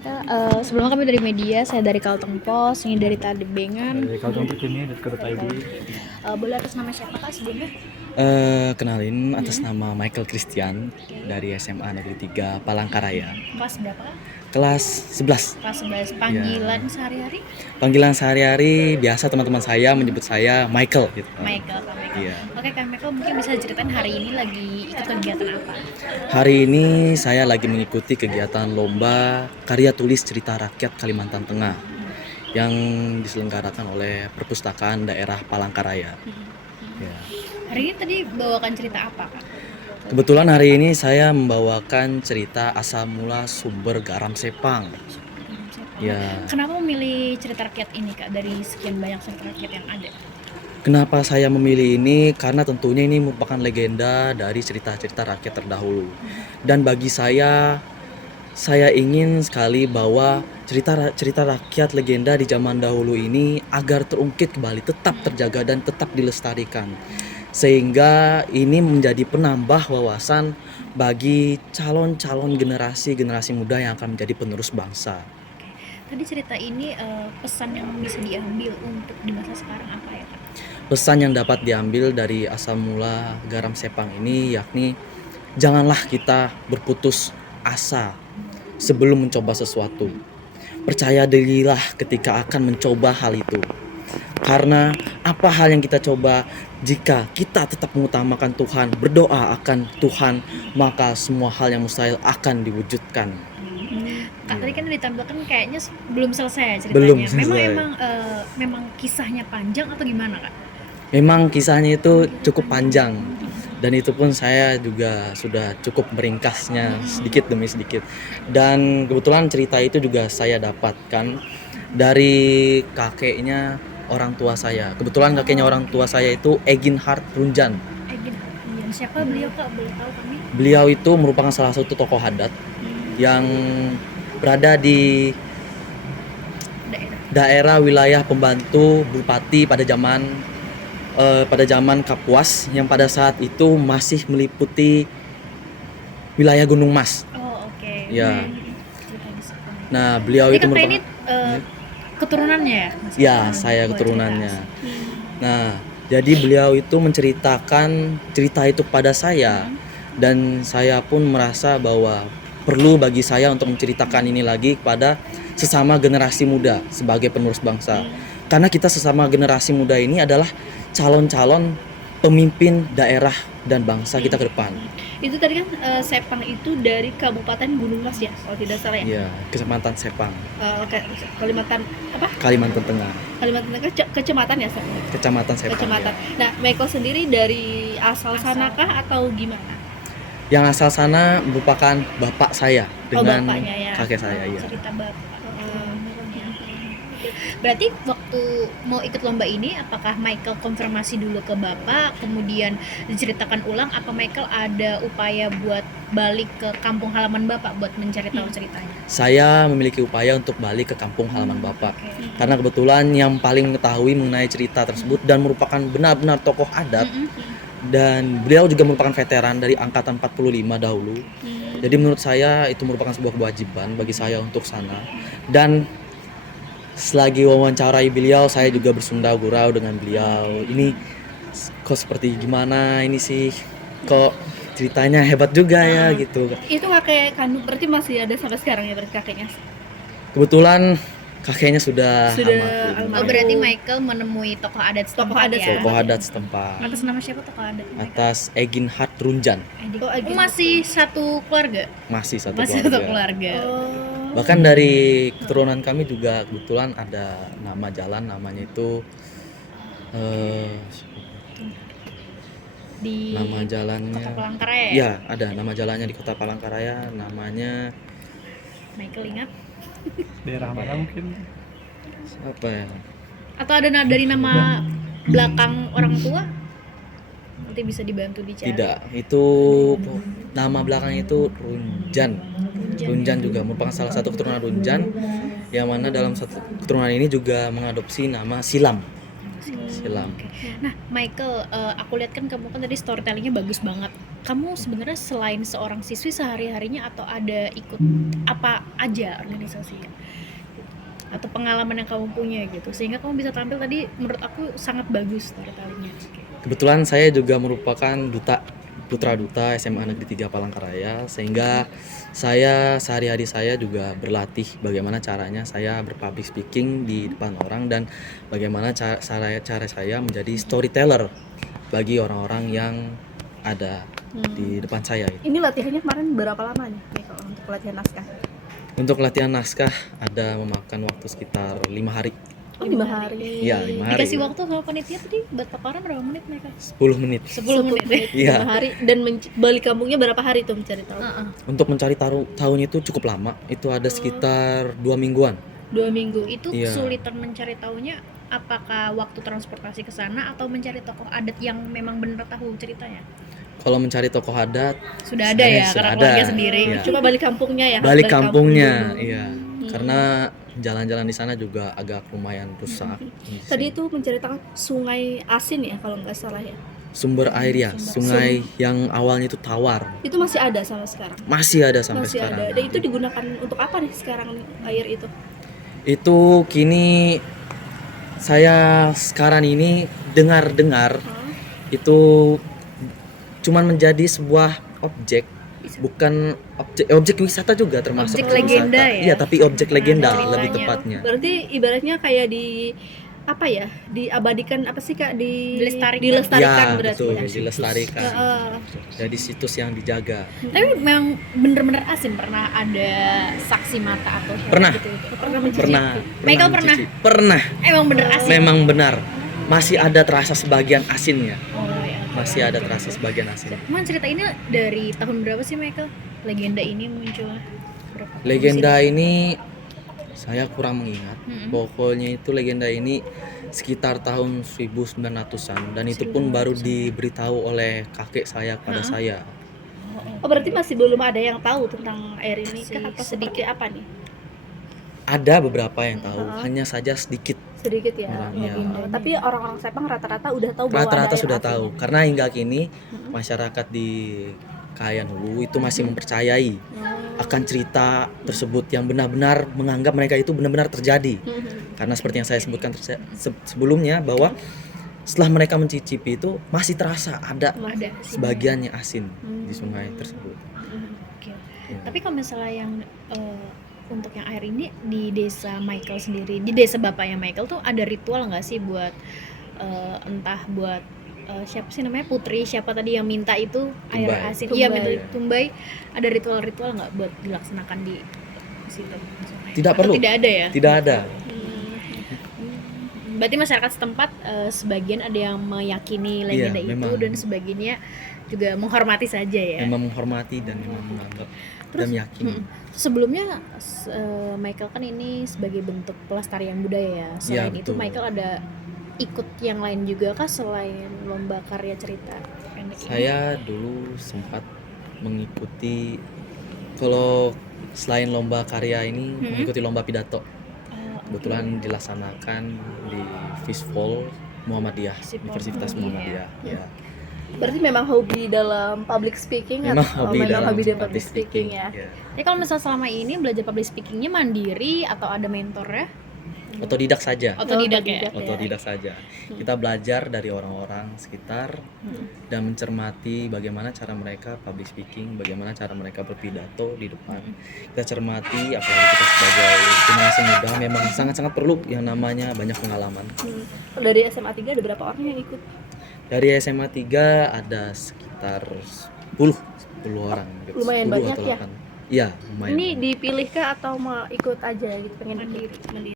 Kita sebelumnya kami dari media, saya dari Kalteng Pos, ini dari Tadbengan. Dari Kalteng terkini dari Kedai. Boleh atas nama siapa Kak sebelumnya? Kenalin atas nama Michael Christian dari SMA Negeri 3 Palangkaraya. Kelas berapa Kak? Kelas 11. Kelas 11. Panggilan sehari-hari? Panggilan sehari-hari biasa teman-teman saya menyebut saya Michael gitu. Michael, Kak Michael. Iya. Oke Kak Michael, mungkin bisa ceritain hari ini lagi ikut kegiatan apa? Hari ini saya lagi mengikuti kegiatan lomba karya tulis cerita rakyat Kalimantan Tengah yang diselenggarakan oleh Perpustakaan Daerah Palangkaraya. Ya. Hari ini tadi bawakan cerita apa Kak? Kebetulan hari ini saya membawakan cerita asal mula sumber garam Sepang. Ya. Kenapa memilih cerita rakyat ini Kak dari sekian banyak cerita rakyat yang ada? Kenapa saya memilih ini? Karena tentunya ini merupakan legenda dari cerita-cerita rakyat terdahulu. Dan bagi saya ingin sekali bahwa cerita rakyat legenda di zaman dahulu ini agar terungkit kembali, tetap terjaga dan tetap dilestarikan. Sehingga ini menjadi penambah wawasan bagi calon-calon generasi muda yang akan menjadi penerus bangsa. Tadi cerita ini pesan yang bisa diambil untuk di masa sekarang apa ya Kak? Pesan yang dapat diambil dari asal mula garam Sepang ini yakni janganlah kita berputus asa sebelum mencoba sesuatu. Percaya dirilah ketika akan mencoba hal itu. Karena apa hal yang kita coba, jika kita tetap mengutamakan Tuhan, berdoa akan Tuhan, maka semua hal yang mustahil akan diwujudkan. Kak, tadi kan ditampilkan kayaknya belum selesai ya ceritanya. Belum selesai. Memang kisahnya panjang atau gimana Kak? Memang kisahnya itu cukup panjang. Dan itu pun saya juga sudah cukup meringkasnya sedikit demi sedikit. Dan kebetulan cerita itu juga saya dapatkan dari kakeknya orang tua saya. Kebetulan kakeknya orang tua saya itu Egin Hart Runjan. Egin Hart Runjan. Siapa beliau Kak? Boleh tahu kami? Beliau itu merupakan salah satu tokoh adat yang berada di daerah wilayah pembantu bupati pada zaman Kapuas yang pada saat itu masih meliputi wilayah Gunung Mas. Oh, oke. Ya. Nah, beliau itu merupakan ini keturunannya ya? Ya, saya keturunannya. Nah, jadi beliau itu menceritakan cerita itu pada saya dan saya pun merasa bahwa perlu bagi saya untuk menceritakan ini lagi kepada sesama generasi muda sebagai penerus bangsa. Karena kita sesama generasi muda ini adalah calon-calon pemimpin daerah dan bangsa kita ke depan. Itu tadi kan Sepang itu dari Kabupaten Gunung Mas ya, kalau tidak salah ya? Iya, Kecamatan Sepang. Kalimantan apa? Kalimantan Tengah. Kalimantan Tengah, kecamatan ya? Kecamatan Sepang. Kecamatan. Ya. Nah, Michael sendiri dari asal sanakah atau gimana? Yang asal sana merupakan bapak saya dengan bapaknya, ya. Kakek saya. Iya. Cerita bapak. Berarti waktu mau ikut lomba ini, apakah Michael konfirmasi dulu ke bapak, kemudian diceritakan ulang, apa Michael ada upaya buat balik ke kampung halaman bapak buat mencari tahu ceritanya? Saya memiliki upaya untuk balik ke kampung halaman bapak, karena kebetulan yang paling mengetahui mengenai cerita tersebut dan merupakan benar-benar tokoh adat, dan beliau juga merupakan veteran dari angkatan 45 dahulu. Jadi menurut saya itu merupakan sebuah kewajiban bagi saya untuk sana. Dan selagi wawancarai beliau, saya juga bersunda gurau dengan beliau. Ini kok seperti gimana ini sih? Kok ceritanya hebat juga ya gitu. Itu kakek kandung berarti masih ada sampai sekarang ya berarti kakeknya? Kebetulan kakeknya sudah almarhum. Oh, berarti Michael menemui tokoh adat setempat. Atas nama siapa tokoh adat? Atas Egin Hart Runjan. Masih satu keluarga? Masih satu keluarga. Bahkan dari keturunan kami juga kebetulan ada nama jalan, namanya itu di nama jalannya Kota Palangkaraya. Ya, ada nama jalannya di Kota Palangkaraya, namanya Michael ingat? Daerah mana mungkin? Apa ya? Atau ada dari nama belakang orang tua? Nanti bisa dibantu dicari. Tidak, itu nama belakang itu Runjan. Runjan juga merupakan salah satu keturunan Runjan, yang mana dalam satu keturunan ini juga mengadopsi nama Silam. Okay. Nah, Michael, aku lihat kan kamu kan tadi storytellingnya bagus banget. kamu sebenarnya selain seorang siswi sehari-harinya atau ada ikut apa aja organisasinya? Atau pengalaman yang kamu punya gitu sehingga kamu bisa tampil tadi menurut aku sangat bagus storytellingnya. Kebetulan saya juga merupakan putra duta SMA Negeri 3 Palangkaraya, sehingga saya sehari-hari saya juga berlatih bagaimana caranya saya berpublic speaking di depan orang dan bagaimana cara saya menjadi storyteller bagi orang-orang yang ada di depan saya. Ini latihannya kemarin berapa lama nih kalau untuk latihan naskah? Untuk latihan naskah ada memakan waktu sekitar 5 hari. Oh, 5 hari. Iya, 5 hari. Dikasih waktu sama panitia tadi buat paparan berapa menit mereka? 10 menit. 10 menit. Iya. 5 hari dan balik kampungnya berapa hari tuh mencari tahu? Untuk mencari tahun itu cukup lama. Itu ada sekitar 2 mingguan. 2 minggu. Itu Iya. kesulitan mencari tahunya apakah waktu transportasi ke sana atau mencari tokoh adat yang memang benar tahu ceritanya? Kalau mencari tokoh adat sudah ada ya sudah karena ada. keluarga sendiri. Iya. Cuma balik kampungnya ya. Balik kampung kampungnya, dulu. iya. Karena jalan-jalan di sana juga agak lumayan rusak. Tadi itu menceritakan sungai asin ya kalau nggak salah ya. Sumber air ya, sungai yang awalnya itu tawar. Itu masih ada sampai sekarang. Masih ada sampai Masih sekarang. ada. Dan itu digunakan untuk apa nih sekarang nih, air itu? Itu kini saya sekarang ini dengar-dengar itu cuman menjadi sebuah objek, bukan objek wisata juga termasuk Objek wisata. legenda ya? Iya, tapi objek legenda ceritanya. lebih tepatnya. Berarti ibaratnya kayak di apa ya? Diabadikan apa sih Kak? Dilestarikan. Ya, berarti betul, ya. dilestarikan. Heeh. Jadi situs yang dijaga. Tapi memang bener-bener asin pernah ada saksi mata atau siapa Pernah. gitu. Pernah mencicipi. Pernah. Michael pernah? mencicipi. Pernah. Emang bener asin. Memang benar. Masih ada terasa sebagian asinnya. Oh ya. Masih ada terasa sebagian asin. Cuman cerita ini dari tahun berapa sih Michael? Legenda ini munculnya? Berapa tahun Legenda sih? ini saya kurang mengingat. Pokoknya itu legenda ini sekitar tahun 1900-an dan itu pun baru diberitahu oleh kakek saya kepada saya. Oh, berarti masih belum ada yang tahu tentang air ini Masih Kak, atau sedikit. seperti apa nih? Ada beberapa yang tahu, hanya saja sedikit. Sedikit ya. Orang, iya. Tapi orang-orang Sepang rata-rata udah tahu bahwa Rata-rata ada air sudah asin. tahu karena hingga kini masyarakat di Kayan Hulu itu masih mempercayai akan cerita tersebut yang benar-benar menganggap mereka itu benar-benar terjadi. Karena seperti yang saya sebutkan sebelumnya bahwa setelah mereka mencicipi itu masih terasa ada Ada sebagiannya asin di sungai tersebut. Oke. Tapi kalau misalnya yang untuk yang air ini di desa Michael sendiri, di desa bapaknya Michael tuh ada ritual nggak sih buat entah buat siapa sih namanya putri siapa tadi yang minta itu air Tumbai. asin? Iya, Tumbai. minta tumbai. Ada ritual-ritual nggak buat dilaksanakan di situ? Tidak Atau perlu. Tidak ada ya? Tidak ada. Berarti masyarakat setempat sebagian ada yang meyakini legenda itu memang. dan sebagiannya juga menghormati saja ya. Memang menghormati dan memang menganggap dan meyakini. Sebelumnya Michael kan ini sebagai bentuk pelestarian budaya ya. Selain itu betul. Michael ada ikut yang lain juga kah selain lomba karya cerita pendek ini? Saya dulu sempat mengikuti, kalau selain lomba karya ini mengikuti lomba pidato. Kebetulan dilaksanakan di Fishful Muhammadiyah, Universitas Muhammadiyah. Ya. Berarti memang hobi dalam public speaking Memang atau hobi memang dalam hobi dalam public speaking ya. Jadi kalau misalnya selama ini belajar public speakingnya mandiri atau ada mentor ya? Otodidak saja. Otodidak ya? Otodidak saja. Kita belajar dari orang-orang sekitar dan mencermati bagaimana cara mereka public speaking, bagaimana cara mereka berpidato di depan. Kita cermati, apalagi kita sebagai generasi muda memang sangat-sangat perlu yang namanya banyak pengalaman. Dari SMA 3 ada berapa orang yang ikut? Dari SMA 3 ada sekitar 10 orang. Lumayan 10 banyak atau ya? 8. Iya, lumayan. Ini dipilih kah atau mau ikut aja gitu pengen mandiri?